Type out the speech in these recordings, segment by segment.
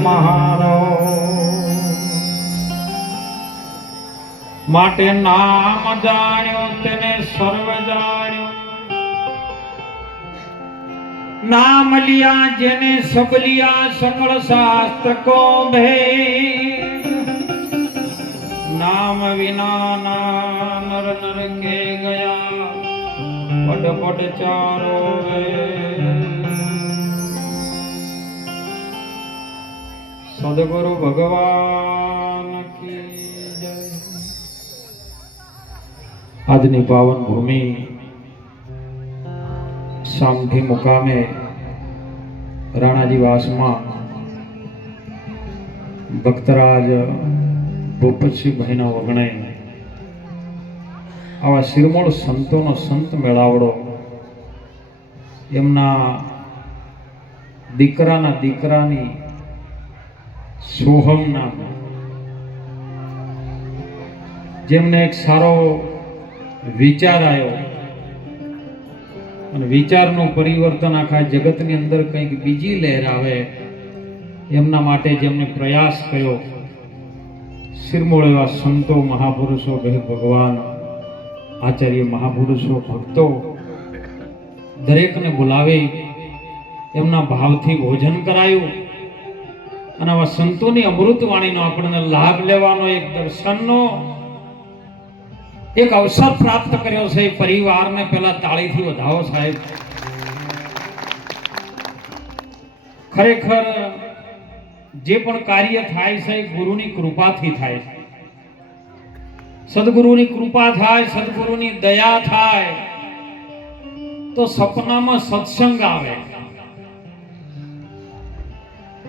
તમારો માટે નામ જાણ્યો તેને સર્વ જાણ્યો नाम लिया जेने सब लिया सकल शास्त्र को भेद नाम विना ना नर नर के गया पट पट चारो सदगुरु भगवान की जय। આજની પાવન ભૂમિ સામઠી મુકામે રાણાજી વાસમાં ભક્તરાજ ભૂપતસિંહ ભાઈના વગણે આવા શિરમોળ સંતોનો સંત મેળાવડો એમના દીકરાના દીકરાની સોહમના જેમને એક સારો વિચાર આવ્યો અને વિચારનું પરિવર્તન આખા જગતની અંદર કંઈક બીજી લહેર આવે એમના માટે જેમને પ્રયાસ કર્યો શિરમોળ એવા સંતો મહાપુરુષો ભગવાન આચાર્ય મહાપુરુષો ભક્તો દરેકને બોલાવી એમના ભાવથી ભોજન કરાયું અને આવા સંતોની અમૃતવાણીનો આપણને લાભ લેવાનો એક દર્શનનો એક અવસર પ્રાપ્ત કર્યો છે। પરિવારને પહેલા તાળીથી વધાવો સાહેબ। ખરેખર જે પણ કાર્ય થાય છે ગુરુની કૃપાથી થાય છે। સદગુરુની કૃપા થાય, સદગુરુની દયા થાય તો સપનામાં સત્સંગ આવે,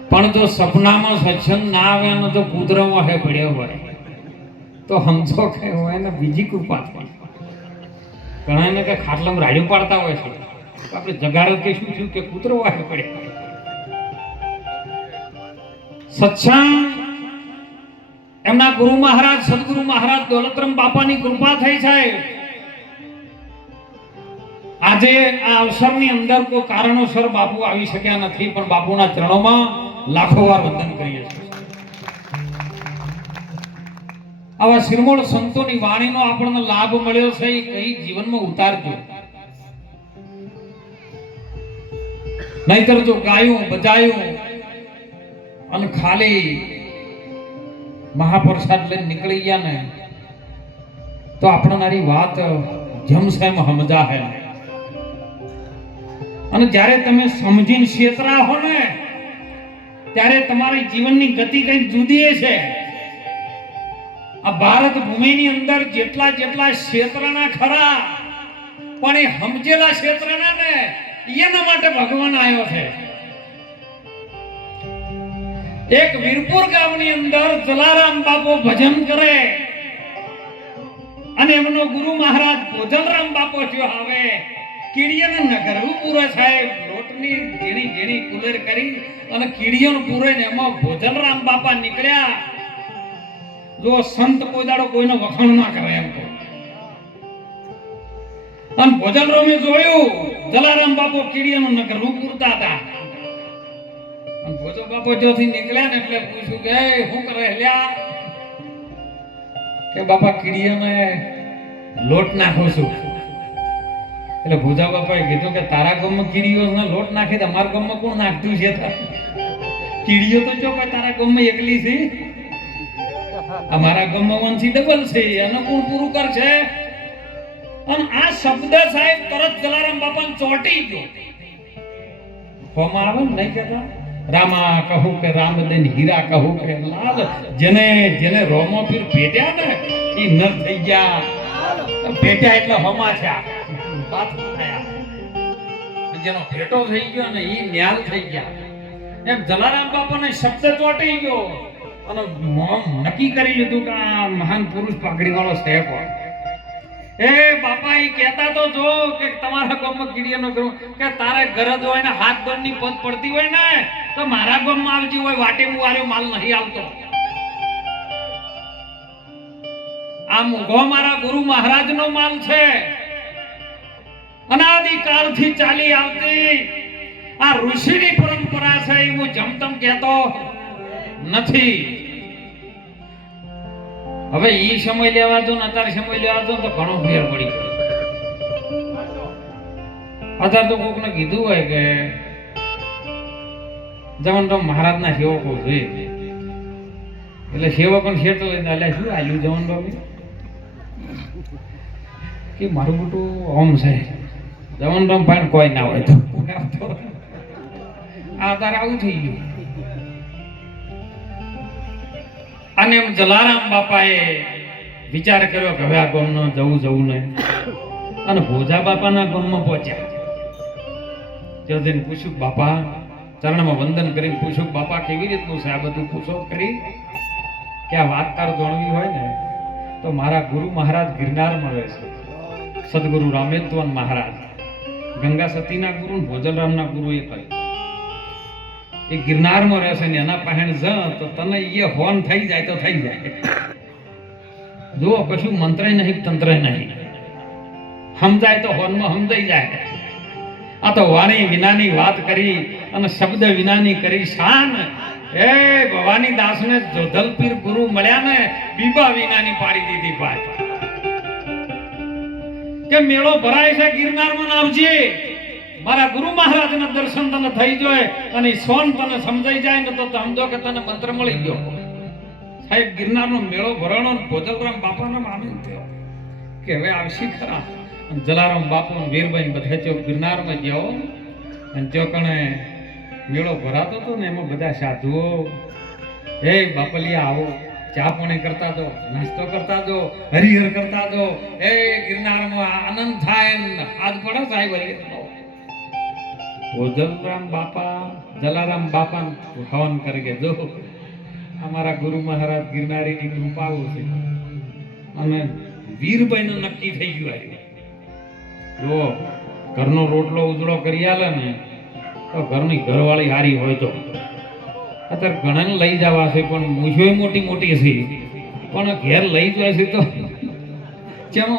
પણ જો સપનામાં સત્સંગ ના આવે ને તો કૂતરામાં હે પડ્યો હોય તો સમજો કે હોય ને બીજી કૃપા થાય। ઘણા એને કે ખાટલામાં રાડ્યું પાડતા હોય છે, આપણે જગાડો કે શું થયું કે કૂતરો વાહે પડે। સત્સંગ એમના ગુરુ મહારાજ સદગુરુ મહારાજ દોલતરામ બાપાની કૃપા થઈ છે। આજે આ અવસરની અંદર કોઈ કારણોસર બાપુ આવી શક્યા નથી, પણ બાપુના ચરણોમાં લાખો વાર વંદન કરીએ છીએ। આવા શિરમોળ સંતોની વાણીનો આપણને લાભ મળ્યો છે, કઈ જીવનમાં ઉતારજો, નહીતર જો ગાયું બજાયું અને ખાલી મહાપ્રસાદ લઈને નીકળી ગયા ને તો આપણનારી વાત જમસેમ સમજા હે। અને જ્યારે તમે સમજીને ક્ષેત્રા હો ને ત્યારે તમારી જીવનની ગતિ કઈ જુદી છે। આ ભારત ભૂમિની અંદર જેટલા જેટલા ક્ષેત્રના ખરા, પણ એ સમજેલા ક્ષેત્રના ને એના માટે ભગવાન આવ્યો છે। એક વીરપુર ગામની અંદર જલારામ બાપુ ભજન કરે અને એમનો ગુરુ મહારાજ ભોજનરામ બાપુ જો આવે કીડીયાને નગરવું પૂરો સાહેબ, લોટની ઝીણી ઝીણી કુલર કરી અને કીડીયાનું પૂરે ને એમાં ભોજનરામ બાપા નીકળ્યા। જો સંત કોઈ દાડો કોઈનો વખાણ ના કરે એમ કહો। અને ભોજનરામે જોયું જલારામ બાપુ કીડીયાનું નગરવું પૂરતા હતા અને ભોજો બાપુ જોથી નીકળ્યા ને એટલે પૂછ્યું કે શું કરે લ્યા? કે બાપા કીડીયાને લોટ નાખું છું। એટલે ભોજા બાપાએ કીધું કે તારા ગામમાં કીડીઓનો લોટ નાખી દે, અમારા ગામમાં કોણ નાખતું છે? કીડીઓ તો જો કે તારા ગામમાં એકલી છે, અમારા ગામમાં વંશી ડબલ છે, અને કોણ પૂરું કરશે? અને આ શબ્દ સાહેબ તરત જલારામ બાપાને ચોંટી ગયો। હોમાં આવે ને નહીં કહેતા રામા કહું કે રામદેન હીરા કહું કે લાલ, જેને જેને રોમો ફીર ભેટ્યા ને એ નર થઈ ગયા। ભેટ્યા એટલે હોમા થયા, વાત થયા, જેનો ભેટો થઈ ગયો ને એ ન્યાલ થઈ ગયા। એમ જલારામ બાપાને શબ્દ ચોંટી ગયો અને નક્કી કરી લીધું કે આ મહાન પુરુષ પાઘડી વાળો સ્ટેપ હોય। એ બાપા એ કહેતા તો જો કે તમારા ગામમાં કીડીયાનો કરું કે તારે ગરજ હોય ને હાથ દોડની પદ પડતી હોય ને તો મારા ગામમાં આવજી હોય, વાટે મુવારે માલ નહીં આવતો। આ મુઘો મારા ગુરુ મહારાજનો માલ છે, અનાદિ કાળથી ચાલી આવતી આ ઋષિની પરંપરા છે। હું જમતમ કહેતો નથી. હવે ઈ સમય લેવા દો ને અત્યારે સમય લેવા દો તો ઘણો ફેર પડી ગયો. અત્યારે તો કોકને કીધું હોય કે જવનરામ મહારાજના સેવકો છે, એટલે સેવકો છે તો એટલે શું આલ્યું જવનરામ કે મારું મોટું ઓમ છે જવનરામ પણ કોઈ ના હોય તો આ તારે આવું થઈ ગયું. અને એમ જલારામ બાપાએ વિચાર કર્યો કે હવે આ ગામનો જવું નહીં, અને ભોજા બાપાના ગામમાં પહોંચ્યા. ત્યાં પૂછ્યું બાપા, ચરણમાં વંદન કરીને પૂછ્યું બાપા કેવી રીતનું છે આ બધું પૂછો કરી કે આ વાત તાર જાણવી હોય ને તો મારા ગુરુ મહારાજ ગિરનારમાં રહે છે. સદગુરુ રામેશ્વર મહારાજ ગંગા સતીના ગુરુ ભોજલરામના ગુરુ એ કહ્યું એ ગિરનારમાં રહેશે ને એના પહેણ જ તો તને એ હોન થઈ જાય તો થઈ જાય. જુઓ કશું મંત્ર નહીં તંત્ર નહીં, સમજાય તો હોનમાં સમજાઈ જાય. આ તો વાણી વિનાની વાત કરી અને શબ્દ વિનાની કરી શાન. એ ભવાની દાસને જોધલપીર ગુરુ મળ્યા ને બીબા વિનાની પાડી દીધી પાછ કે મેળો ભરાય છે ગિરનારમાં આવજે, મારા ગુરુ મહારાજના દર્શન તને થઈ જાય અને સોન તને સમજાઈ જાય ને તો સમજો કે તને મંત્ર મળી ગયો. સાહેબ ગિરનારનો મેળો ભરાણો ભોજલરામ બાપાનો આનંદ થયો કે હવે આવશી ખરા. જલારામ બાપુ વીરભાઈ બધા ચો ગિરનારમાં જાઓ અને જો કણે મેળો ભરાતો હતો ને એમાં બધા સાધુઓ હે બાપલિયા આવો ચા પાણી કરતા દો, નાસ્તો કરતા દો, હરિહર કરતા દો. એ ગિરનારમાં આનંદ થાય ને આજ પડે સાહેબ ભોજલરામ બાપા જલારામ બાપા હવન કરી કે જો અમારા ગુરુ મહારાજ ગિરનારીની કૃપાઓ છે. અને વીરભાઈનું નક્કી થઈ ગયું આવ્યું. જો ઘરનો રોટલો ઉજળો કરી આલે ને તો ઘરની ઘરવાળી હારી હોય તો અત્યારે ઘણાને લઈ જવા છે પણ મૂછોય મોટી મોટી છે પણ ઘેર લઈ જાય છે તો જેમ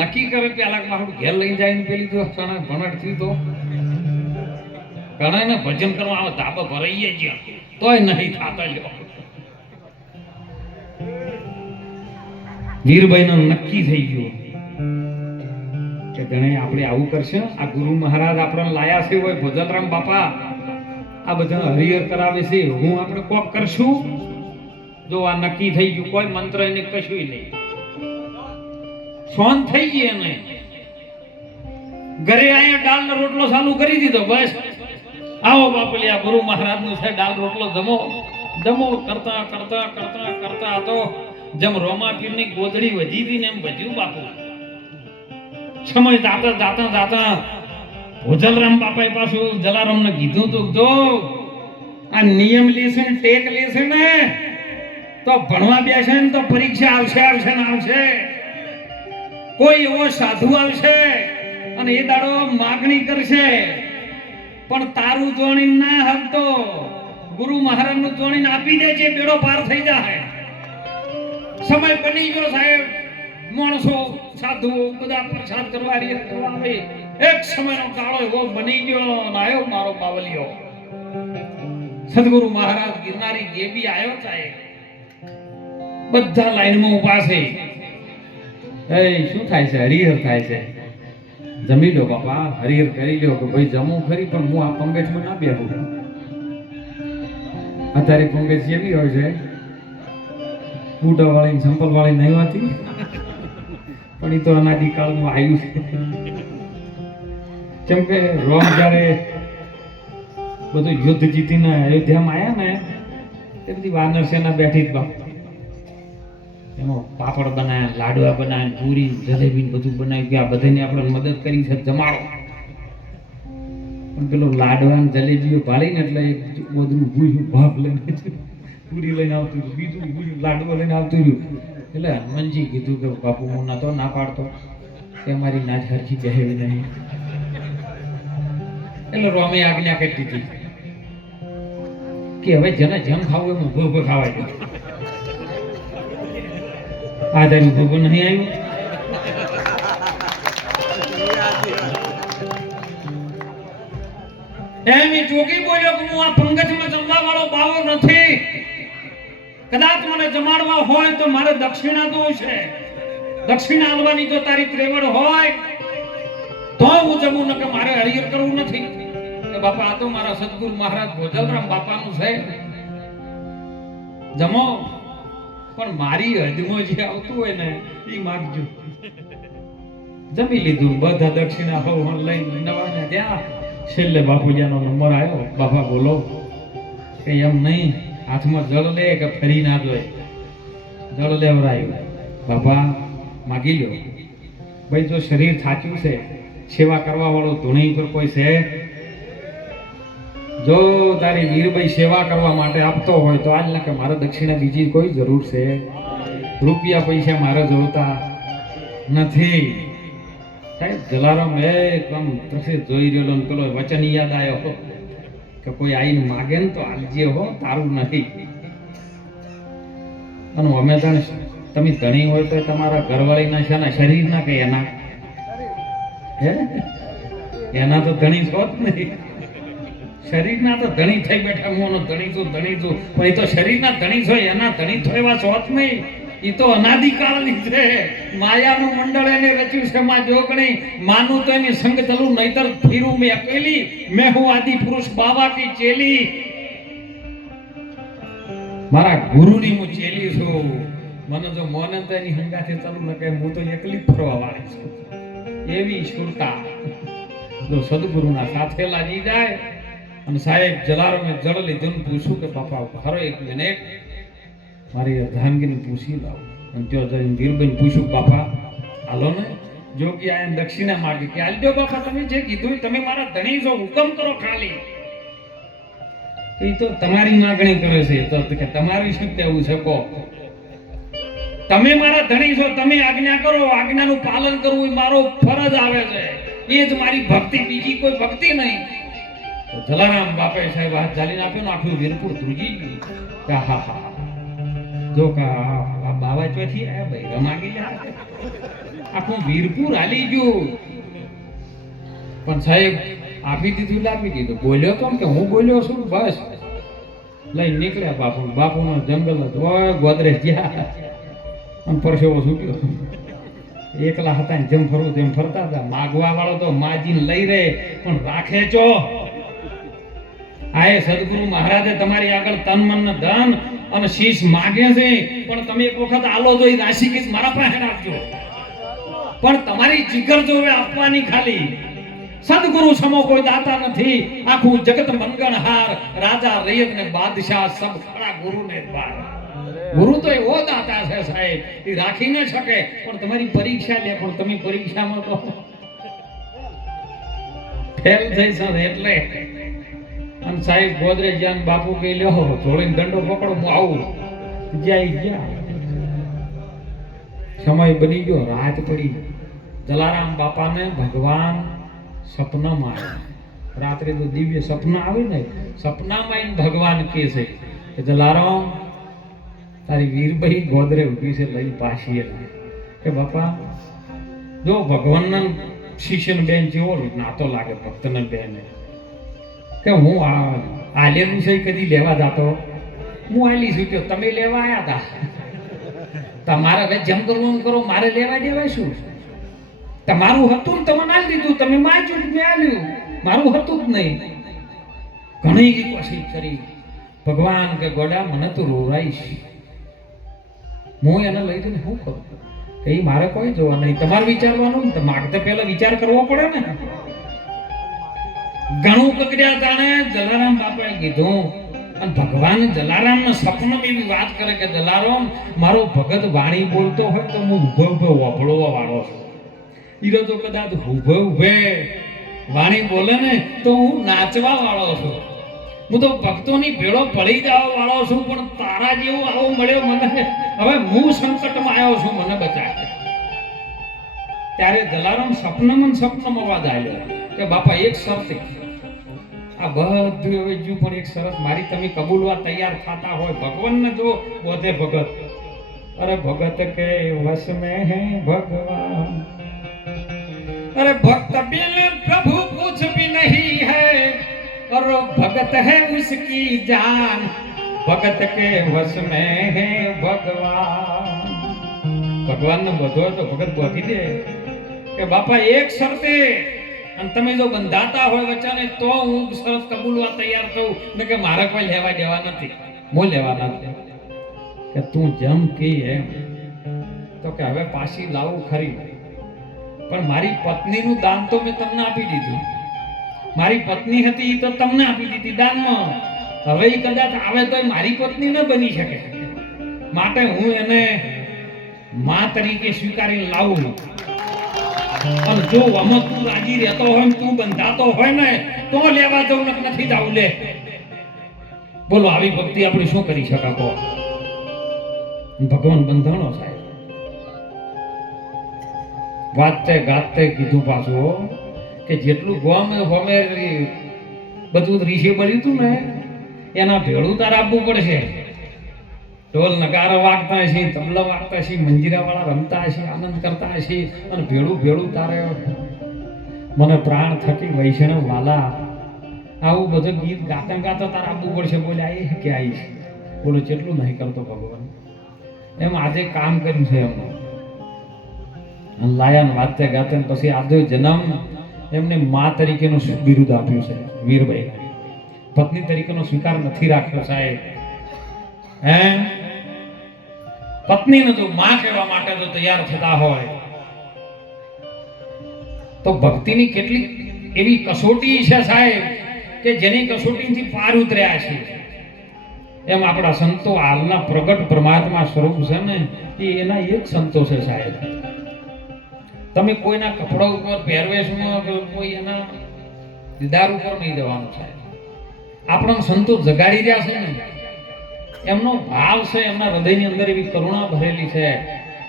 નક્કી કરે પેલા મારું ઘેર લઈ જાય ને પેલી તો ભણડથી તો ઘણા ને ભજન કરવા આવે ધાબા ભરાઈએ જ્યાં તોય નહીં થાતા લ્યો. વીરભાઈનું નક્કી થઈ ગયું કે ગણે આપણે આવું કરશે. આ ગુરુ મહારાજ આપણને લાયા છે હોય ભોજલરામ બાપા આ બધા હરિહર કરાવે છે, હું આપણે કોક કરશું. જો આ નક્કી થઈ ગયું કોઈ મંત્ર એને કશું નહીં. સોન થઈ ગઈ એને ઘરે અહીંયા દાળ નો રોટલો ચાલુ કરી દીધો. બસ આવો બાપલિયા ગુરુ મહારાજ નું છે દાળ રોટલો જમો જમો કરતા કરતા કરતા કરતા તો જેમ રોમાપીર ની ગોદડી વધી હતી ને એમ વધ્યું બાપુ. સમય જાતા જાતા જાતા ભોજલરામ બાપાએ પાછું જલારામ ને કીધું તું જો આ નિયમ લેશે ને ટેક લેશે ને તો ભણવા બેસે ને તો પરીક્ષા આવશે આવશે ને આવશે. કોઈ એવો સાધુ આવશે અને એ દાડો માગણી કરશે પણ તારું જોણી ના હકતો ગુરુ મહારાજ નું જોણી આપી દેજે, બેડો પાર થઈ જાય. સમય બની ગયો સાહેબ, માણસો સાધુ બધા પ્રસાદ કરવા આવે. એક સમયનો કાળો એવો બની ગયો અને આવ્યો મારો બાવલિયો સદગુરુ મહારાજ ગિરનારી ગેબી આવ્યો સાહેબ. બધા લાઈનમાં ઉભા છે. એ શું થાય છે? હરિહર થાય છે. જમી લો બાપા, હરિહર કરી લો કે ભાઈ જમું ખરી પણ હું આ પંગજમાં ના બેહું. અત્યારે પંગજ એવી હોય છે બુટા વાળી સંપલ વાળી નહીં હોતી પણ એ તો અનાદિ કાળમાં આવ્યું છે. કેમ કે રોમ જયારે બધું યુદ્ધ જીતીને અયોધ્યામાં આવ્યા ને તે બધી વાનર સેના બેઠી જ બાપુ. એમાં પાપડ બનાવ્યા, લાડવા બનાવ્યા, પૂરી જલેબી બધું બનાવ્યું કે આ બધાને આપણે મદદ કરી છે જમાડો. પણ પેલો લાડવા જલેબીઓ ભાળીને એટલે બધું ભૂયું ભાપ લઈને પૂરી લઈને આવતું રહ્યું, બીજું ભૂયું લાડવો લઈને આવતું રહ્યું. એટલે હનુમાનજી કીધું કે બાપુ હું નતો ના પાડતો કે અમારી નાચ હરખી બેહેવી નહીં. એટલે રોમે આજ્ઞા કરી દીધી કે હવે જેને જેમ ખાવું એમ ઉભો ઉભો ખાવાય છે. આ તારી ઉભો નહીં આવ્યું. એમ જોગી બોલ્યો કે હું આ પંગજમાં જમવા વાળો બાવો નથી. કદાચ મને જમાડવા હોય તો મારે દક્ષિણા તો છે, દક્ષિણા આલવાની જો તારી ત્રેવડ હોય તો હું જમું, ન કે મારે હરિહર કરવું નથી કે બાપા આ તો મારા સદગુરુ મહારાજ ભોજલરામ બાપાનું છે, જમો. પણ મારી હદમાં જે આવતું હોય ને એ માગજો. જમી લીધું, બધા દક્ષિણા હોવ લઈને નવાને ત્યાં છેલ્લે બાપુજીનો નંબર આવ્યો, બાપા બોલો કે એમ નહીં, હાથમાં જળ લે કે ફરી ના જોઈએ, જળ લેવરાયું. બાપા માગી લો ભાઈ, જો શરીર થાચ્યું છે, સેવા કરવા વાળો ધૂણી પર કોઈ છે, જો તારી વીરભાઈ સેવા કરવા માટે આપતો હોય તો આજ ના કે મારે દક્ષિણા બીજી કોઈ જરૂર છે, રૂપિયા પૈસા મારે જોતા નથી. સાહેબ જલારામ એકદમ પછી જોઈ રહ્યો ને પેલો વચન યાદ આવ્યો કે કોઈ આઈને માગે ને તો આલજે હો, તારું નથી. અને અમે તમે ધણી હોય તો તમારા ઘરવાળીના છે ને શરીરના કે એના એના તો ધણી છો જ નહીં, શરીરના તો ધણી થઈ બેઠા. હું ધણી છું પણ એ તો શરીરના ધણી છો, એના ધણી તો એવા છો જ નહીં. એ તો અનાદિકાળની છે, માયાનું મંડળ એને રચ્યું છે. માં જોગણી માનું તો એની સંગ ચલું, નહીતર ફીરું મેં અકેલી, મેં હું આદિ પુરુષ બાવા કી ચેલી. મારા ગુરુની હું ચેલી છું. મને જો મોને તો એની હંગાથી ચાલુ ન કહે, હું તો એકલી ફરવા વાળી છું. એવી સુરતા જો સદગુરુના સાથે લાગી જાય. અને સાહેબ જલારામે જળ લીધું, પૂછ્યું કે બાપા હારો એક મિનિટ મારી અર્ધાંગીને પૂછી લાવ. અને ત્યાં જઈને વીરબેન પૂછ્યું, બાપા હાલો ને, જોગી આયન દક્ષિણા માગી કે હાલજો બાપા, તમે જે કીધું તમે મારા ધણી છો, હુકમ કરો ખાલી. એ તો તમારી માગણી કરે છે, તો કે તમારી શું કહેવું છે કહો. તમે મારા ધણી છો, તમે આજ્ઞા કરો, આજ્ઞાનું પાલન કરવું એ મારો ફરજ આવે છે, એ જ મારી ભક્તિ, બીજી કોઈ ભક્તિ નહીં. જલારામ બાપે સાહેબ હાથ ચાલીને આપ્યો ને આખું વીરપુર ધ્રુજી ગયું. હા હા જો કા બાવા ચોથી આયા ભાઈ રમાગી આખું વીરપુર હાલી ગયું. પણ સાહેબ આપી દીધું, બોલ્યો તો કે હું બોલ્યો છું, બસ લઈને નીકળ્યા. બાપુનો જંગલ હતો, ગોદરેજ ગયા અને પરસેવો છૂટ્યો. એકલા હતા ને જેમ ફરવું તેમ ફરતા હતા. માગવા વાળો તો માજીને લઈ રહે પણ રાખે ચો. આ સદગુરુ મહારાજે તમારી આગળ તન મન ધન અને શીશ માગે છે, પણ તમે એક વખત આલો તો એ રાશિ કે મારા પાસે રાખજો. પણ તમારી જીગર જોવે આપવાની ખાલી. સદગુરુ સમો કોઈ દાતા નથી. આખું જગત મંગણહાર, રાજા રૈયત ને બાદશાહ સબ ખડા ગુરુ ને દ્વાર. ગુરુ તો એવો દાતા છે સાહેબ, એ રાખી ન શકે. પણ તમારી પરીક્ષા લે, પણ તમે પરીક્ષામાં તો ફેલ થઈ છો એટલે. અને સાહેબ ગોદરેજ જાન બાપુ કહી લ્યો, થોડીને દંડો પકડો, હું આવું. ગયા સમય બની ગયો, રાત પડી. જલારામ બાપાને ભગવાન સપનામાં આવ્યા. રાત્રે તો દિવ્ય સપના આવે ને, સપનામાં ભગવાન કહે છે કે જલારામ તારી વીરભાઈ ગોદરે ઉભી છે, લઈ પાછી કે બાપા જો ભગવાનના શિષ્ય બેન જેવો નાતો લાગે ભક્તના બેન કે હું આલેલું છે કદી લેવા જાતો, હું આલી છૂટ્યો, તમે લેવા આવ્યા હતા. તમારે હવે જેમ કરવું એમ કરો, મારે લેવા દેવાય શું? તમારું હતું ને તમે ના લીધું, તમે માગ્યું મેં આલ્યું, મારું હતું જ નહીં. ઘણી કોશિશ કરી ભગવાન કે ગોડા મને તો રોરાઈશ, હું એને લઈ જઈને શું કરું? કે મારે કોઈ જોવા નહીં, તમારે વિચારવાનું ને. માગતે પહેલા વિચાર કરવો પડે ને. ઘણું કકડ્યા તાણે જલારામ બાપાએ કીધું. અને ભગવાન જલારામના સપનામાં એવી વાત કરે કે જલારામ મારો ભગત વાણી બોલતો હોય તો હું ઊભો ઊભો વાપડવા વાળો છું. ઈરો તો કદાચ ઊભે ઊભે વાણી બોલે ને તો હું નાચવા વાળો છું. હું તો ભક્તોની ભેળો પડી જવા વાળો છું. પણ તારા જેવો આવો મળ્યો મને, હવે હું સંકટમાં આવ્યો છું, મને બચાવ. ત્યારે જલારામ સપનામાં અવાજ આવ્યો કે બાપા એક શરત, આ બધું હવે જો પણ એક શરત મારી, તમે કબૂલવા તૈયાર થતા હોય. ભગવાનને જો બોધે ભગત, અરે ભગત કે વશ में है भगवान, अरे भक्त बिन प्रभु कुछ भी नहीं है, और भगत है उसकी जान. ભગત કે વશ મેં હે ભગવાન. ભગવાનને બધો તો ભગત બોકી દે કે બાપા એક શરતે, અને તમે જો બંધાતા હોય વચ્ચે તો હું શરત કબૂલવા તૈયાર થઉં, ને કે મારે કોઈ લેવા દેવા નથી, હું લેવા નથી. કે તું જેમ કી એમ. તો કે હવે પાછી લાવું ખરી, પણ મારી પત્નીનું દાન તો મેં તમને આપી દીધું. મારી પત્ની હતી તો તમને આપી દીધી દાનમાં. હવે એ કદાચ આવે તો મારી પત્ની ન બની શકે, માટે હું એને માં તરીકે સ્વીકારી લાવું. અને જો આમાં તું રાજી રહેતો હોય, તું બંધાતો હોય ને, તો લેવા જવું નથી જાવું. લે બોલો, આવી ભક્તિ આપણે શું કરી શકાતો? ભગવાન બંધાણો સાહેબ. વાતે ગાતે કીધું પાછું કે જેટલું ગોમે હોમે બધું ઋષિ બન્યું હતું ને, એના ભેળું તારે આપવું પડશે. ઢોલ નગારા વાગતા હશે, તબલા વાગતા હશે, મંજીરા વાળા રમતા હશે, આનંદ કરતા હશે, અને ભેળું ભેળું તારે મને પ્રાણ થકી વૈષ્ણવ વાલા આવું બધું ગીત ગાતા ગાતા તારે આપવું પડશે. બોલે આ કે આવીશ. બોલો જેટલું નહીં કરતો ભગવાન. એમ આજે કામ કર્યું છે એમનું. લાયા વાતે ગાતે પછી આદો જન્મ એમને મા તરીકેનું બિરુદ આપ્યું છે. વીરભાઈ પત્ની તરીકેનો સ્વીકાર નથી રાખ્યો સાહેબ. હે પત્નીને જો માં કહેવા માટે જો તૈયાર થતા હોય તો ભક્તિની કેટલી એવી કસોટી છે સાહેબ, કે જેની કસોટીથી પાર ઉતર્યા છે. એમ આપણા સંતો હાલના પ્રગટ પરમાત્મા સ્વરૂપ છે ને, એના એક સંતો છે સાહેબ. તમે કોઈના કપડા ઉપર, પહેરવેશમાં, કોઈ એના દીદાર ઉપર નહીં જવાનું સાહેબ. આપણા સંતો જગાડી રહ્યા છે ને, એમનો ભાવ છે, એમના હૃદયની અંદર એવી કરુણા ભરેલી છે,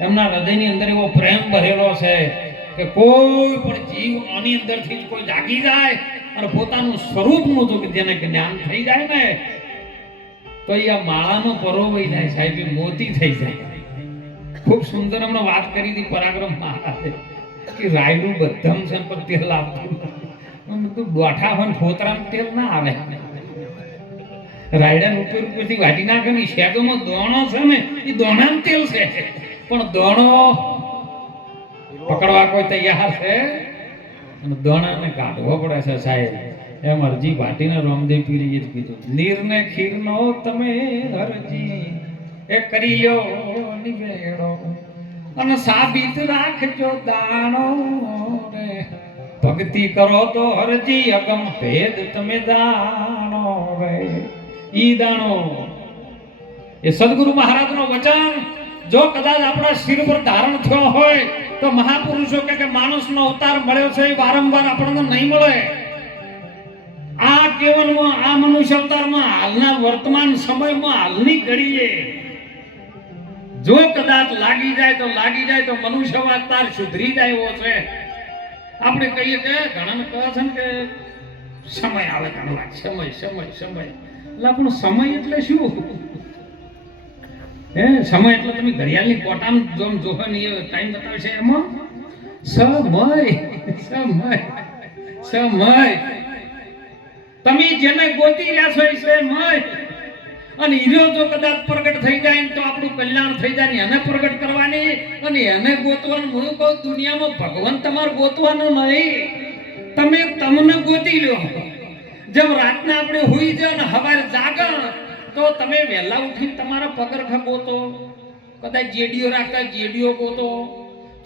એમના હૃદયની અંદર એવો પ્રેમ ભરેલો છે કે કોઈ પણ જીવ આની અંદરથી કોઈ જાગી જાય અને પોતાનું સ્વરૂપનું જો જેને જ્ઞાન થઈ જાય ને, તો એ આ માળાનો પરોવાઈ જાય સાહેબ, મોતી થઈ જાય. ખૂબ સુંદર હમણાં વાત કરી હતી પરાક્રમ મહારાજે કે રાયડું બધમ છે પણ તેલ આપતું. દોઠા હોય ફોતરામાં તેલ ના આવે. રાયડા ઉપરથી વાટી નાખે ને, શેગોમાં દોણો છે ને, એ દોણામાં તેલ છે, પણ દોણો પકડવા કોઈ તૈયાર છે? અને દોણાને કાઢવો પડે છે સાહેબ. એમ અરજી વાટીને રામદેવ પીરીએ જ કીધું, નીરને ખીરનો તમે અરજી એ કરી લ્યો નિવેડો, અને સાબિત રાખજો દાણો રે. ભક્તિ કરો તો હરજી અગમ ભેદ તમે દાણો રે. ઈ દાણો એ સદગુરુ મહારાજનો વચન જો કદાચ આપણા શિર પર ધારણ થયો હોય તો મહાપુરુષો કે માણસનો અવતાર મળ્યો છે એ વારંવાર આપણને નહીં મળે. આ કેવલમાં આ મનુષ્ય અવતારમાં હાલના વર્તમાન સમયમાં હાલની ઘડીએ જો કદાચ લાગી જાય તો મનુષ્ય અવતાર સુધરી જાય એવો છે. આપણે કહીએ કે ઘણા કહે છે કે સમય આવે ઘણા સમય સમય સમય, એટલે પણ સમય એટલે શું? સમય એટલે તમે ઘડિયાળની કોટામ જોમ જોહો ને એ ટાઈમ બતાવશે એમાં સમય તમે જેને ગોતી રહ્યા છો એ સમય. અને હીરો જો કદાચ પ્રગટ થઈ જાય તો આપણું કલ્યાણ થઈ જાય. એને પ્રગટ કરવાની અને એને ગોતવાનું. હું કહું દુનિયામાં ભગવાન તમારે ગોતવાનું નહીં, તમે તમને ગોતી લો. જેમ રાતના આપણે હુઈ જાવ ને સવારે જાગણ તો તમે વહેલા ઉઠીને તમારા પગરખા ગોતો, કદાચ જેડીઓ રાખતા જેડીઓ ગોતો,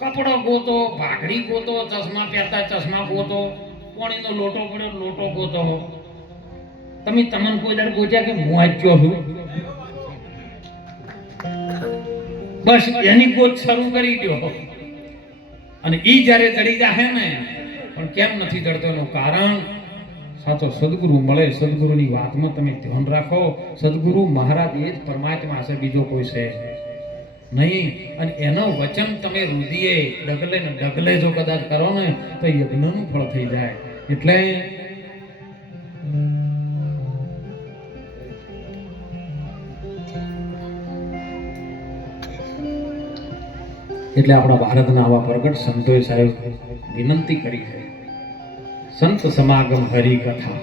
કપડો ગોતો, ભાગડી ગોતો, ચશ્મા પહેરતા ચશ્મા ગોતો, પાણીનો લોટો પડ્યો લોટો ગોતો. તમે તમને કોઈ દર ગોત્યા કે હું વાંચ્યો છું? બસ એની ગોત શરૂ કરી દો. અને ઈ જ્યારે ચડી જાય ને, પણ કેમ નથી ચડતો એનું કારણ સાચો સદગુરુ મળે. સદગુરુની વાતમાં તમે ધ્યાન રાખો. સદગુરુ મહારાજ એ જ પરમાત્મા છે, બીજો કોઈ છે નહીં. અને એનો વચન તમે રુધિએ ડગલે ને ડગલે જો કદાચ કરો ને તો યજ્ઞનું ફળ થઈ જાય. એટલે આપણા ભારતના આવા પ્રગટ સંતોએ સાહેબ વિનંતી કરી છે, સંત સમાગમ હરિ કથા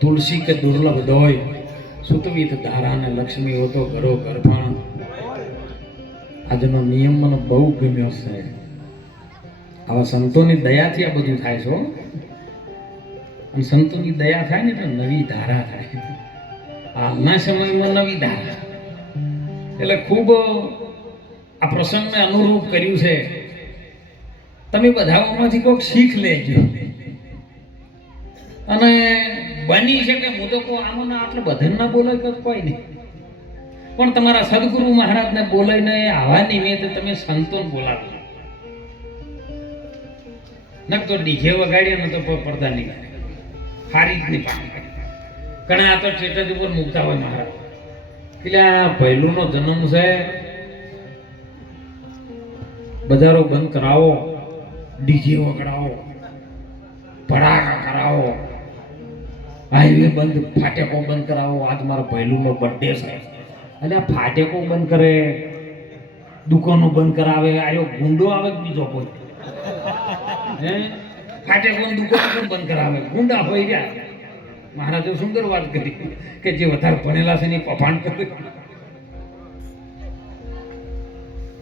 તુલસી કે દુર્લભ દોય સુતવીત ધારા ને લક્ષ્મી હોતો ઘરો ઘર પણ આજનો નિયમ મને બહુ ગમ્યો છે. આવા સંતોની દયાથી આ બધું થાય છે. અને સંતોની દયા થાય ને એટલે નવી ધારા થાય. આજના સમયમાં નવી ધારા એટલે ખૂબ આ પ્રસંગને અનુરૂપ કર્યું છે. તમે બધામાંથી કોઈક શીખ લેજો. અને બની શકે હું તો કહું આમાં આટલે બધાને ના બોલાય કે કોઈ નહીં, પણ તમારા સદગુરુ મહારાજને બોલાઈને આવા નિમિત્તે તમે સંતોને બોલાવો. નક તો ડીજે વગાડ્યા ને તો પડતા નહીં હારી જ નહીં પાણી. ઘણા આ તો સ્ટેટસ ઉપર મૂકતા હોય મહારાજ એટલે આ પહેલુંનો જન્મ છે, બજારો બંધ કરાવો, ડીજે વગાડાવો, ભડાકા કરાવો, હાઈવે બંધ, ફાટેકો બંધ કરાવો. આજ મારા પહેલુંનો બર્થડે છે એટલે આ ફાટેકો બંધ કરે, દુકાનો બંધ કરાવે. આયો ગુંડો આવે બીજો કોઈ હે ફાટેકો દુકાનો પણ બંધ કરાવે. ગુંડા હોય ગયા. મહારાજે સુંદર વાત કરી કે જે વધારે ભણેલા છે ને પફાણ કરે.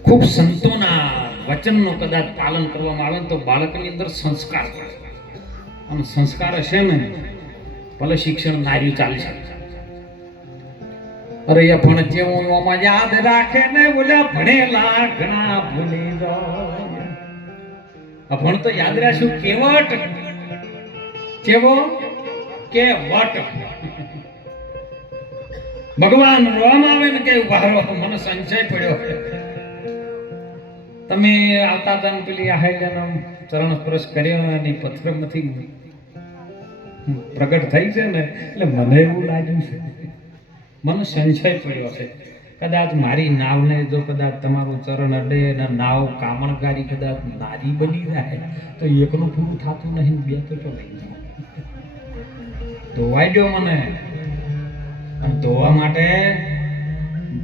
ખૂબ સંતોના વચનનું કદાચ પાલન કરવામાં આવે તો બાળકની અંદર સંસ્કાર થાય. અને સંસ્કાર હશે ને ભલે શિક્ષણ નાર્યું ચાલી શકે. અરે એ પણ જેવું ઓમાં યાદ રાખે ને બોલ્યા ભણેલા ઘણા ભૂલી જાય. આ ભણ તો યાદ રાખ્યું કેવટ કેવો કે વટ. ભગવાન રોમ આવે ને કે ઉભારો મને સંશય પડ્યો. તમે આવતા હતા પેલી આહેલ્યાનો ચરણ સ્પર્શ કર્યો અને પથ્થરમાંથી પ્રગટ થઈ છે ને એટલે મને એવું લાગ્યું છે, મને સંશય પડ્યો છે. કદાચ મારી નાવને જો કદાચ તમારું ચરણ અડે અને નાવ કામણકારી કદાચ નારી બની જાય તો એકનું પૂરું થતું નહીં, બે તો શું લઈ જાય. ધોવાઈ ગયો મને. અને ધોવા માટે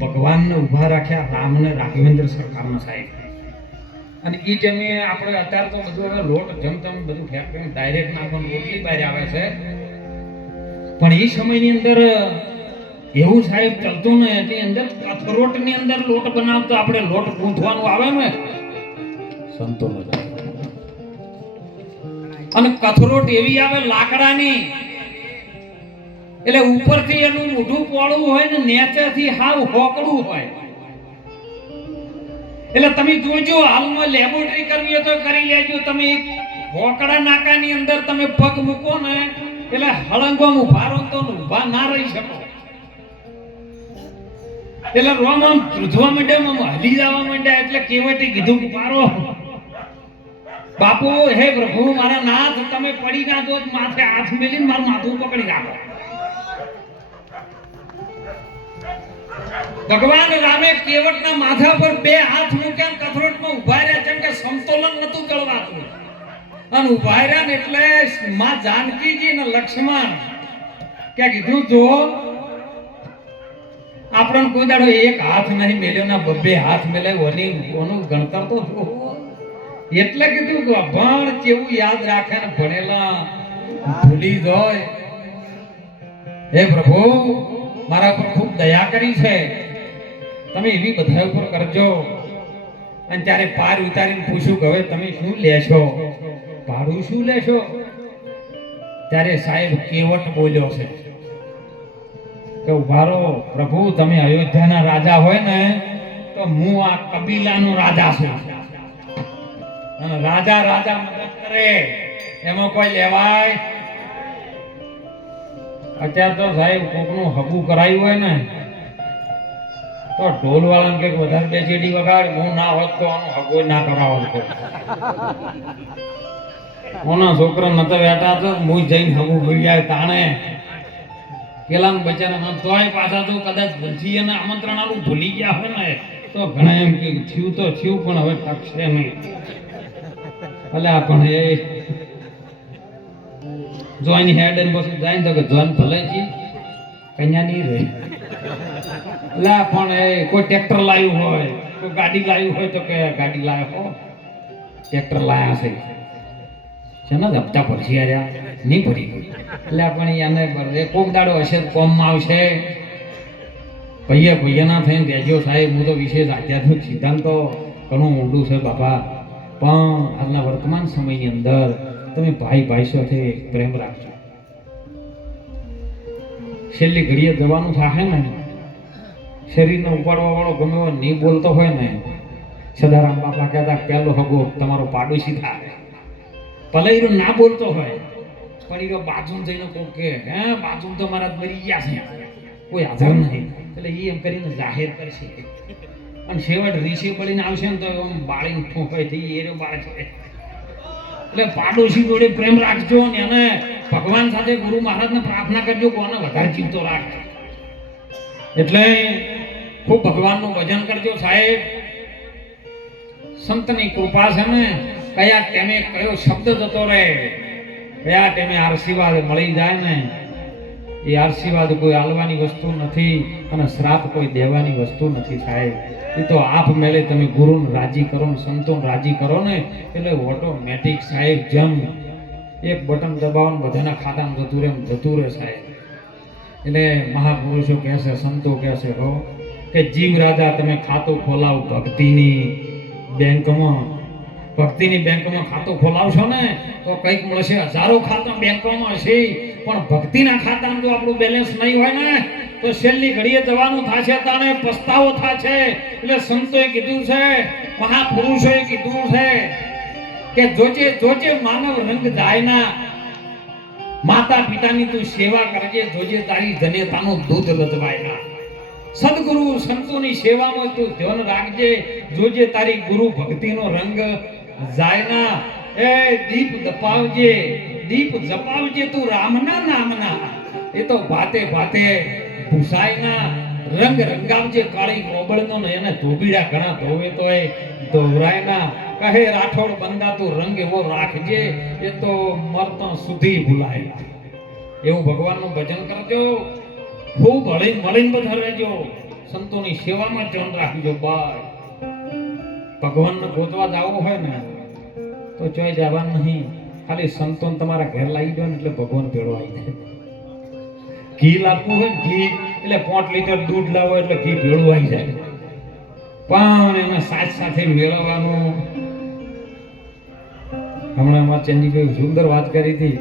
ભગવાનને ઊભા રાખ્યા, રામને રાઘવેન્દ્ર સરકારના સાહેબ. અને એ જમે આપણે અત્યારે તો બધું હવે લોટ જમતમ બધું ફેક્ટરી ડાયરેક્ટ નાખવાનું રોટલી બહાર આવે છે, પણ એ સમયની અંદર એવું સાહેબ ચાલતું ને એની અંદર કથરોટની અંદર લોટ બનાવતો આપણે લોટ ગૂંથવાનું આવે ને સંતોનો. અને કથરોટ એવી આવે લાકડાની એટલે ઉપરથી એનું મોઢું પોળું હોય ને નીચેથી હાવ હોકડું હોય. એટલે તમે જોજો હાલમાં લેબોરેટરી કરવી હોય તો કરી લેજો. તમે હોકડા નાકાની અંદર તમે પગ મૂકો ને એટલે હળંગોમ ઉભા રહો તો ઉભા ના રહી શકો. એટલે રોમ આમ ધ્રુજવા માંડ્યા, આમ હલી જવા માંડ્યા. એટલે કેવટી કીધું પારો બાપુ, હે પ્રભુ મારા નાથ, તમે પડી ના દો માથે હાથ મેલીને મારું માથું પકડી રાખો. ભગવાન રામે કેવટના માથા પર બે હાથ મૂક્યા, કથરોટમાં ઉભા રહ્યા, જેમ કે સમતોલન નતું કરવાતું. અને ઉભા રહ્યા ને એટલે માં જાનકીજી ને લક્ષ્મણ કે કીધું જો આપણને કોઈ દાડો એક હાથ નહીં મેલ્યો ના બબ્બે હાથ મેલે ઓનું ગણતર તો એટલે કીધું કે ભણ કેવું યાદ રાખે ને ભણેલા ભૂલી જાય. હે પ્રભુ મારા પર ખૂબ દયા કરી છે, તમે એવી બધા ઉપર કરજો. અને ત્યારે પાર ઉતારીને પૂછ્યું કે હવે તમે શું લેશો, ભાડું શું લેશો? ત્યારે સાહેબ કેવટ બોલ્યો છે કે ઉભારો પ્રભુ, તમે અયોધ્યાના રાજા હોય ને તો હું આ કબીલાનો રાજા છું. અને રાજા રાજા મદદ કરે એમાં કોઈ લેવાય. અત્યારે તો સાહેબ કોકનું હગું કરાયું હોય ને તો ઢોલ વાળાને કંઈક વધારે બે ચેડી વગાડ, હું ના હોત તો આનું હગો ના કરાવો. કોના છોકરા નતો બેઠા તો હું જઈને હગું ભરી જાય તાણે પેલા બચારા તોય પાછા તો કદાચ ભૂલથી એને આમંત્રણ આલું ભૂલી ગયા હોય ને તો ઘણા એમ કે થયું તો થયું પણ હવે ટકશે નહીં. ભલે પણ એ જોઈન હેડ અને પછી જાય તો કે જોન ભલે છે કન્યા નહીં રહે. એટલે પણ એ કોઈ ટ્રેક્ટર લાવ્યું હોય, કોઈ ગાડી લાવ્યું હોય તો કે ગાડી લાવ્યો હો, ટ્રેક્ટર લાયા છે શેના હપ્તા ભરસી આવ્યા નહીં ભરી. એટલે પણ એને કોક દાડો હશે કોમમાં આવશે પૈયાના થઈને રહેજો સાહેબ. હું તો વિશેષ આધ્યાત્મિક સિદ્ધાંત તો ઘણું ઊંડું છે બાપા, પણ હાલના વર્તમાન સમયની અંદર તમે ભાઈ ભાઈ સાથે પ્રેમ રાખજો. છેલ્લી ઘડીએ જવાનું થાય ને, શરીરને ઉપાડવા વાળો ગમે એવો નહીં બોલતો હોય ને, સદારામ બાપા કહેતા પહેલો હગો તમારો પાડોશી થાય. ભલે એ ના બોલતો હોય પણ એ બાજુ જઈને કહું કે હે બાજુ તો મારા મરી ગયા છે, કોઈ હાજર નહીં, એટલે એ એમ કરીને જાહેર કરશે. અને છેવટ રીસે પડીને આવશે ને તો એમ બાળી ઠોકાય થઈ એ બાળ છે. એટલે પાડોશી જોડે પ્રેમ રાખજો ને એને ભગવાન સાથે ગુરુ મહારાજને પ્રાર્થના કરજો કોને વધારે જીવતો રાખજો. એટલે ખૂબ ભગવાનનું ભજન કરજો સાહેબ. સંતની કૃપા છે ને, કયા ટાઈમે કયો શબ્દ જતો રહે, કયા ટાઈમે આશીર્વાદ મળી જાય ને, એ આશીર્વાદ કોઈ આલવાની વસ્તુ નથી અને શ્રાપ કોઈ દેવાની વસ્તુ નથી સાહેબ. એ તો આપમેળે તમે ગુરુને રાજી કરો ને સંતોને રાજી કરો ને એટલે ઓટોમેટિક સાહેબ જમ એક બટન દબાવો ને બધાના ખાતામાં જતું રહે સાહેબ. એટલે મહાપુરુષો કહે છે, સંતો કહે છે કે જીવ રાજા તમે ખાતું ખોલાવ ભક્તિની બેંકમાં. ભક્તિની બેંકમાં ખાતું ખોલાવશો ને તો કંઈક મળશે. હજારો ખાતા બેંકોમાં હશે પણ ભક્તિના ખાતામાં જો આપણું બેલેન્સ નહીં હોય ને તો છેલ્લી ઘડીએ જવાનું થશે, તાણે પસ્તાવો થશે. એટલે સંતોએ કીધું છે, મહાપુરુષોએ કીધું છે કે જોજે જોજે માનવ રંગ જાય ના, માતા પિતાની તું સેવા કરજે, જોજે તારી જનેતાનું દૂધ લજવાય ના. સદગુરુ સંતોની સેવામાં તું ધ્યાન રાખજે, જોજે તારી ગુરુ ભક્તિનો રંગ જાય ના. એ દીપ દપાવજે, દીપ જપાવજે તું રામના નામના, એ તો ભાતે ભાતે ભૂસાય ના. રંગ રંગાવજે કાળી કોબળનો ને એને ધોબીડા ઘણા ધોવે તોય ધોવરાય ના. કહે રાઠોડ બંદા તું રંગ એવો રાખજે, એ તો મરતા સુધી ભૂલાય. એવું ભગવાનનું ભજન કરજો, ખૂબ હળી મળીને બધા રહેજો, સંતોની સેવામાં ધ્યાન રાખજો. બાય ભગવાનને ગોતવા જવું હોય ને તો ચોય જવાનું નહીં, ખાલી સંતોને તમારા ઘેર લાવી દો ને એટલે ભગવાન ભેળો આવી જાય. ઘી લાવવું હોય ને ઘી એટલે 5 લીટર દૂધ લાવો એટલે ઘી ભેળું આવી જાય, પણ એને સાથે મેળવવાનું. હમણાં માં ચંદીભાઈ સુંદર વાત કરી હતી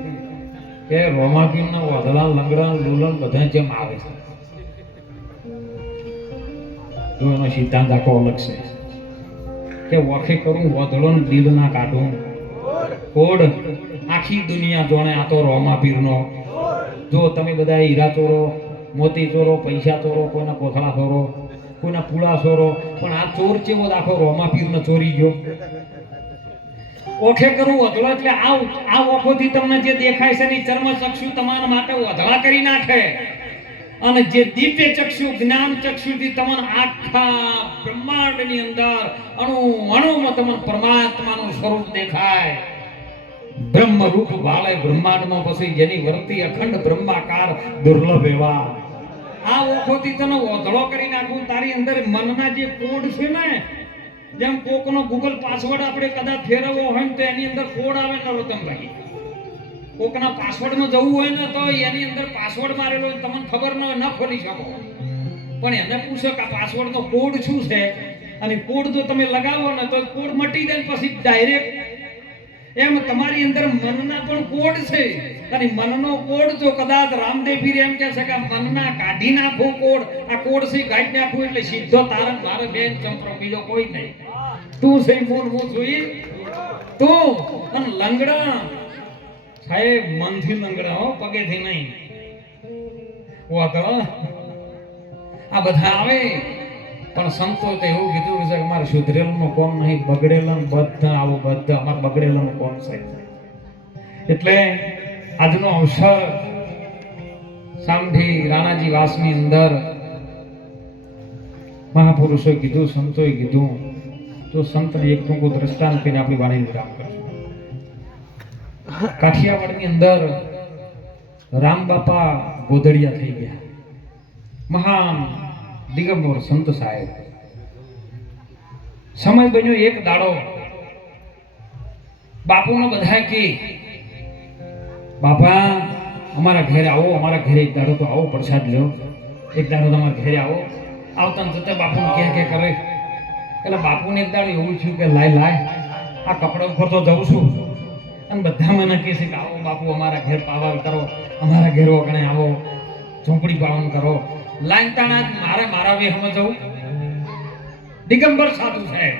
કે રોમાપીરના વાદળા લંગડા લુલન બધા જેમ આવે છે, તો એનો સિદ્ધાંત આખો અલગ છે કે વખે કરું વાદળો ને દિલ ના કાઢું. કોડ આખી દુનિયા જોણે આ તો રોમાપીરનો. જો તમે બધા હીરા ચોરો, મોતી ચોરો, પૈસા ચોરો, કોઈના કોથળા ચોરો, કોઈના પૂળા ચોરો, પણ આ ચોર ચેવો આખો રોમાપીરનો ચોરી ગયો. ઓખે કરું વધળો એટલે આ ઓખોથી તમને જે દેખાય છે ની ચર્મ ચક્ષુ તમારા માટે વધળા કરી નાખે, અને જે દિવ્ય ચક્ષુ જ્ઞાન ચક્ષુથી તમને આખા બ્રહ્માંડની અંદર અણુ અણુમાં તમને પરમાત્માનું સ્વરૂપ દેખાય. બ્રહ્મ રૂપ ભાળે બ્રહ્માંડમાં પછી જેની વર્તી અખંડ બ્રહ્માકાર દુર્લભ એવા. આ ઓખોથી તને વધળો કરી નાખું. તારી અંદર મનના જે કોડ છે ને, જેમ કોકનો ગૂગલ પાસવર્ડ આપણે કદાચ ફેરવવો હોય ને તો એની અંદર કોડ આવે નરોત્તમભાઈ. કોકના પાસવર્ડમાં જવું હોય ને તો એની અંદર પાસવર્ડ મારેલો હોય, તમને ખબર ન ખોલી શકો, પણ એને પૂછો કે આ પાસવર્ડનો કોડ શું છે, અને કોડ જો તમે લગાવો ને તો કોડ મટી જાય. પછી ડાયરેક્ટ એમ તમારી અંદર મનના પણ કોડ છે, અને મનનો કોડ જો કદાચ રામદેવ પીર એમ કહે છે કે મનના કાઢી નાખો કોડ, આ કોડ છે કાઢી નાખો એટલે સીધો તારક મારે બેન ચંપરો, બીજો કોઈ નહીં. તું છે મૂળ હું જોઈ તું. અને લંગડા સાહેબ મનથી લંગડા હો, પગેથી નહીં. વાતળો આ બધા આવે પણ સંતો તો એવું કીધું છે કે મારે સુધરેલનું કોમ નહીં, બગડેલું બધા આવું બધા અમારે બગડેલું કોમ છે. એટલે આજનો અવસર સામઠી રાણાજી વાસની અંદર મહાપુરુષોએ કીધું, સંતોએ કીધું, તો સંતને એક ટૂંકું દ્રષ્ટાંત કરીને આપણી વાણી વિરામ કરશું. કાઠિયાવાડની અંદર રામ બાપા ગોધડિયા થઈ ગયા, મહાન દિગંબર સંત સાહેબ. સમય બન્યો એક દાડો, બાપુને બધા કે બાપા અમારા ઘરે આવો, અમારા ઘરે એક દાડો તો આવો, પ્રસાદ લો, એક દાડો તમારા ઘરે આવો. આવતા ને જતા બાપુને કે કરે. એટલે બાપુને એક દાડો એવું થયું કે લાય આ કપડા ઉપર તો જઉં છું અને બધા મને કહે છે કે આવો બાપુ અમારા ઘેર પાવન કરો, અમારા ઘેર ઓગણે આવો, ઝૂંપડી પાવન કરો. લાઈન તાણા મારા વેહમાં જવું. દિગંબર સાધુ સાહેબ,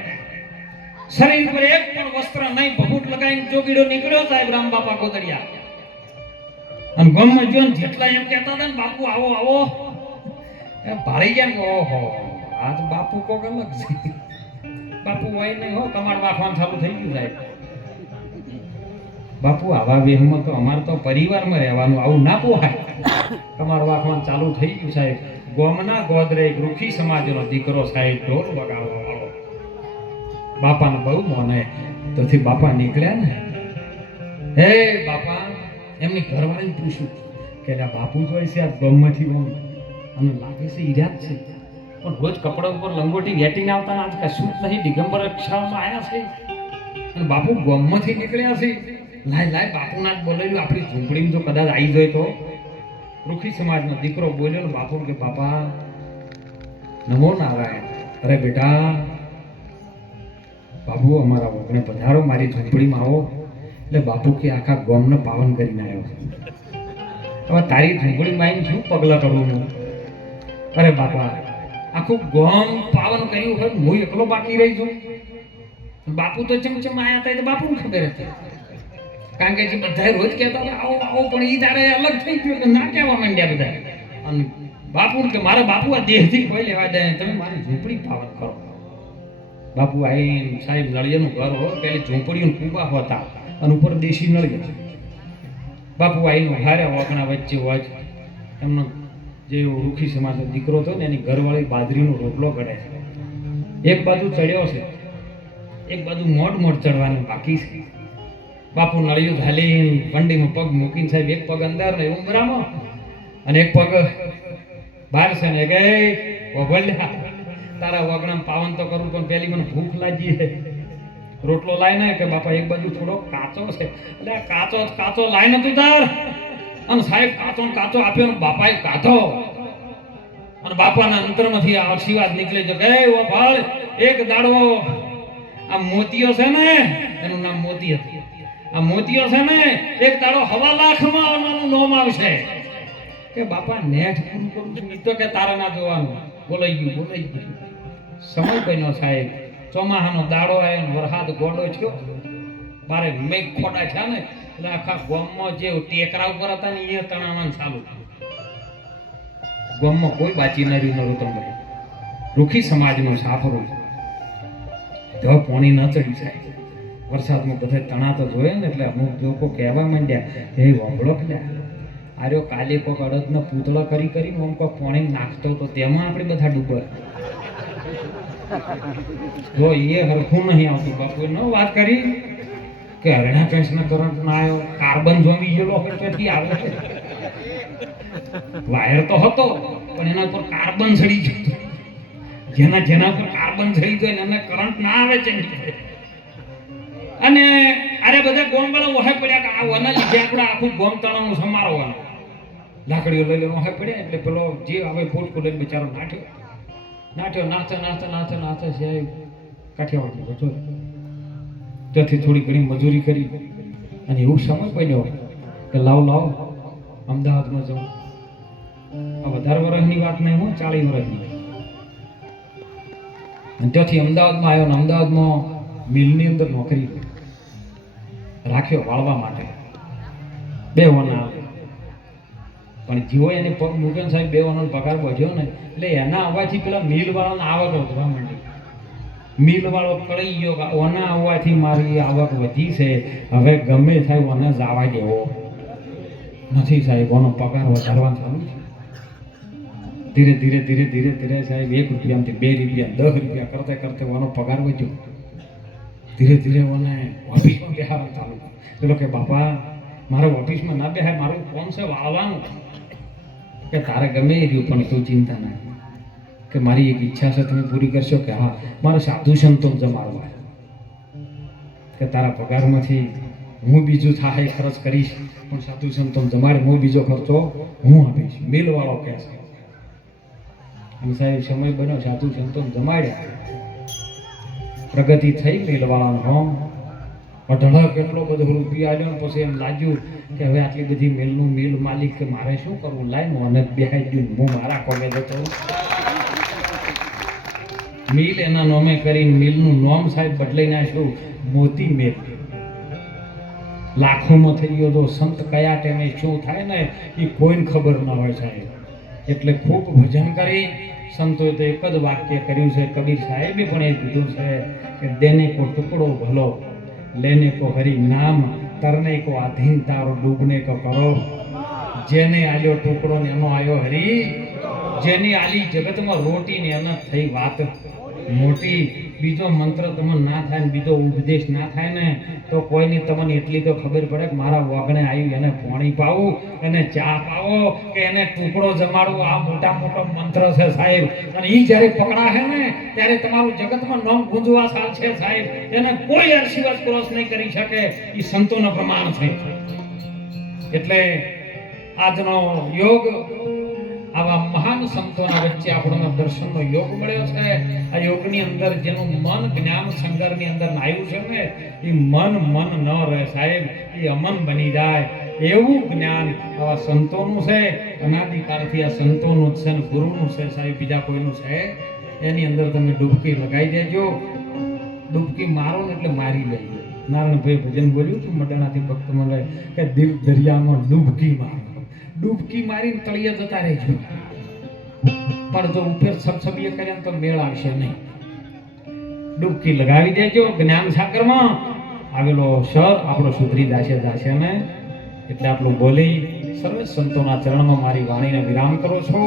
શરીર પર એક પણ વસ્ત્ર નહીં, ભભૂત લગાવીને જોગીડો નીકળ્યો સાહેબ રામ બાપા ગોદડિયા. અને ગમમાં જો જેટલા એમ કહેતા હતા ને બાપુ આવો ભાળી ગયા. ઓહો, આજ બાપુ કોક અલગ છે. બાપુ હોય નહીં હો, કમાડ વાખવાનું ચાલુ થઈ ગયું સાહેબ. બાપુ આવા વેહમાં તો અમારે તો પરિવારમાં રહેવાનું, આવું ના પોહાય. કમાડ વાખવાનું ચાલુ થઈ ગયું સાહેબ. ગોમના ગોદરે રૂખી સમાજનો દીકરો સાહેબ ઢોલ વગાડવા વાળો. બાપાને બહુ મોને તોથી બાપા નીકળ્યા ને. હે બાપા, એમની ઘરવાળી પૂછ્યું કે બાપુ જોઈ છે આ ગમમાંથી અને લાગે છે ઈરાદ છે, પણ રોજ કપડા ઉપર લંગોટી વેટીને આવતા આજ કશું જ નહીં. દિગંબર રિક્ષામાં આવ્યા છે અને બાપુ ગમમાંથી નીકળ્યા છે. લાય બાપુના જ બોલાવ્યું. આપણી ઝૂંપડીમાં જો કદાચ આવી જાય તો. રૂખી સમાજનો દીકરો બોલ્યો ને બાપુ કે બાપા નમો નારાયણ. અરે બેટા, બાપુ અમારા વગણે પધારો, મારી ઝૂંપડીમાં આવો. એટલે બાપુ કે આખા ગોમને પાવન કરીને આવ્યો. હવે તારી ઝૂંપડીમાં આવીને શું પગલા કરવું? અરે બાપા, આખું ગોમ પાવન કર્યું હોય, હું એકલો બાકી રહી છું. બાપુ તો ચમચમ આયા હતા, બાપુને ખબર હતી. કારણ કે જે બધા રોજ કહેતા હતા આવો પણ ઈ તારે અલગ થઈ ગયું, ના કહેવા માંડ્યા બધા. અને બાપુ કે મારા બાપુ આ દેહથી કોઈ લેવા દે, તમે મારી ઝૂંપડી પાવન કરો. બાપુ આવીને સાહેબ નળિયાનું ઘર હોય, પેલી ઝૂંપડીઓ કુબા હતા અને ઉપર દેશી નળિયા. બાપુ આવીને હારે ઓગણા વચ્ચે હોય એમનો જે રૂખી સમાજનો દીકરો હતો ને એની ઘરવાળી બાજરીનો રોટલો કરે છે. એક બાજુ ચડ્યો છે, એક બાજુ મોડ ચડવાનું બાકી છે. બાપુ નળિયું ઢાલી વંડીમાં પગ મૂકીને સાહેબ એક પગ અંદર ને ઉમરામાં અને એક પગ બહાર છે ને ગઈ વગોલ્યા. તારા વગણામાં પાવન તો કરું પણ પેલી મને ભૂખ લાગી છે. રોટલો લાય ને કે બાપા એક બાજુ થોડો કાચો છે. એટલે કાચો લાય ને તું તાર. અને સાહેબ કાચો આપ્યો ને બાપાએ કાઢો. અને બાપાના અંતરમાંથી આ આશીર્વાદ નીકળે છે કે ભાળ એક દાડો આ મોતીઓ છે ને, એનું નામ મોતી હતું. આ મોતીઓ છે ને એક દાડો 1.5 લાખમાં આવવાનું નામ આવશે. કે બાપા નેટ પૂરું કરું છું તો કે તારે ના જોવાનું. બોલાઈ ગયું. સમય બન્યો સાહેબ. ચોમાહાનો દાડો આવ્યો ને વરસાદ ગોડો થયો. બારે મેઘ ખોડા છે ને એટલે આખા ગામમાં જે ટેકરા ઉપર હતા ને એ તણાવવાનું ચાલુ. ગામમાં કોઈ બાચી ન રહ્યું નરોત્તમભાઈ. રૂખી સમાજનો સાફરો તો પોણી ન ચડી જાય. વરસાદમાં બધા તણાતો જોયે ને એટલે અમુક લોકો કહેવા માંડ્યા, હે વાપડો કે આર્યો કાલે કોઈક અડદના પૂતળા કરી આમ કોઈ પોણી નાખતો તો તેમાં આપણે બધા ડૂબર. તો એ હરખું નહીં આવતું. બાપુએ ન વાત કરી કે હરણા પેન્સના કરંટ ના આવ્યો, કાર્બન જોમી ગયેલો ક્યાંથી આવે છે. વાયર તો હતો પણ એના ઉપર કાર્બન ચડી ગયું. જેના ઉપર કાર્બન ચડી ગયો એને કરંટ ના આવે છે. અને અરે બધા ગોમ વાળા ઓહે પડ્યા કે આ વના લીધે આપણે આખું ગોમ તણાવનું સમારવાનું. લાકડીઓ લઈ લઈને ઓહે પડ્યા એટલે પેલો જે આવે ફોટકો લઈને બિચારો નાઠ્યો નાચે છે કાઠિયાવાડી બેઠો. ત્યાંથી થોડી ઘણી મજૂરી કરી અને એવું સમય બન્યો કે લાવ અમદાવાદમાં જાઉં. આ વધારે વર્ષની વાત નહીં, હું 40 વર્ષની. અને ત્યાંથી અમદાવાદમાં આવ્યો ને અમદાવાદમાં મિલની અંદર નોકરી રાખ્યો વાળવા માટે. 2 વના પણ જીવો એને પગ મૂકે ને સાહેબ 2 વનો પગાર વધ્યો ને એટલે એના આવવાથી પેલા મિલ વાળાને આવક વધવા માંડી. મિલ વાળો કળી ગયો કે ઓના આવવાથી મારી આવક વધી છે, હવે ગમે થાય ઓને જવા દેવો નથી સાહેબ. ઓનો પગાર વધારવા ચાલુ છે. ધીરે સાહેબ 1 રૂપિયામાંથી 2 રૂપિયા 10 રૂપિયા કરતે ઓનો પગાર વધ્યો. ધીરે ઓને ઓફિસમાં બેહારવા ચાલુ. પેલો કે બાપા મારે ઓફિસમાં ના બેહાય, મારું કોમ છે વાળવાનું. કે તારે ગમે એ રહ્યું પણ તું ચિંતા ના કે મારી એક ઈચ્છા છે તમે પૂરી કરશો. કે હા, મારે સાધુ સંતો જમાડવા. કે તારા પગારમાંથી હું બીજું થાય ખર્ચ કરીશ પણ સાધુ સંતો જમાડે હું બીજો ખર્ચો હું આપીશ. મિલ વાળો કહે છે. અને સાહેબ સમય બન્યો સાધુ સંતો જમાડ્યા, પ્રગતિ થઈ મેલવાળાનો હોમ અઢળક એટલો બધો રૂપિયા આવ્યો ને પછી એમ લાગ્યું કે હવે આટલી બધી મિલનું મિલ માલિક કે મારે શું કરવું, લાય મને બેહાઈ ગયું, હું મારા કોમે જતો મિલ એના નોમે કરીને મિલનું નોમ સાહેબ બદલાઈ નાખ્યું મોતી મિલ. લાખોમાં થઈ ગયો તો સંત કયા ટાઈમે શું થાય ને એ કોઈને ખબર ન હોય સાહેબ. એટલે ખૂબ ભજન કરી સંતોએ તો એક જ વાક્ય કર્યું છે, કબીર સાહેબે પણ એ કીધું છે કે દેને કો ટુકડો ભલો, લેને કો હરી નામ, તરને કો આધીન તારો, ડૂબને કો કરો. જેને આલ્યો ટુકડો ને એનો આયો હરી, જેની આલી જગતમાં રોટી ને એના થઈ વાત મોટી. બીજો મંત્ર તમને ના થાય ને બીજો ઉપદેશ ના થાય ને તો કોઈની તમને એટલી તો ખબર પડે કે મારા વગણે આવ્યું એને પાણી પાવું, એને ચા પાવો કે એને ટુકડો જમાડવો, આ મોટા મોટો મંત્ર છે સાહેબ. અને એ જ્યારે પકડાશે ને ત્યારે તમારું જગતમાં નામ ગુંજવા સાલ છે સાહેબ. એને કોઈ અર્શિવાદ ક્રોસ નહીં કરી શકે, એ સંતોના પ્રમાણ છે. એટલે આજનો યોગ આવા મહાન સંતોના વચ્ચે આપણને દર્શનનો યોગ મળ્યો છે. આ યોગની અંદર જેનું મન જ્ઞાન સંગરની અંદર નાયું છે ને એ મન ન રહે સાહેબ, એ અમન બની જાય એવું જ્ઞાન આવા સંતોનું છે. અનાદિકાળથી આ સંતોનું છે ને ગુરુનું છે સાહેબ, બીજા કોઈનું છે. એની અંદર તમે ડૂબકી લગાવી દેજો. ડૂબકી મારો ને એટલે મારી લેજો. નારાયણભાઈ ભજન બોલ્યું હતું મડાણાથી ભક્ત મળે કે દિલ દરિયામાં ડૂબકી મારો, ડૂબકી મારીને તળિયે જતા રહેજો. પણ જો ઉપર સબસબીએ કરે તો મેળ આવશે નહીં. ડૂબકી લગાવી દેજો. જ્ઞાન સાગરમાં આવેલો સર આપણો સુધરી જાશે ને. એટલે આટલું બોલી સર્વ સંતોના ચરણમાં મારી વાણીને વિરામ કરો છો.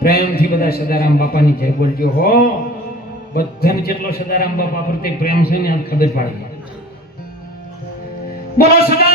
પ્રેમથી બધા સદારામ બાપાની જય બોલજો હો. બધાને જેટલો સદારામ બાપા પ્રત્યે પ્રેમ છે ને ખબર પાડી બોલો સદા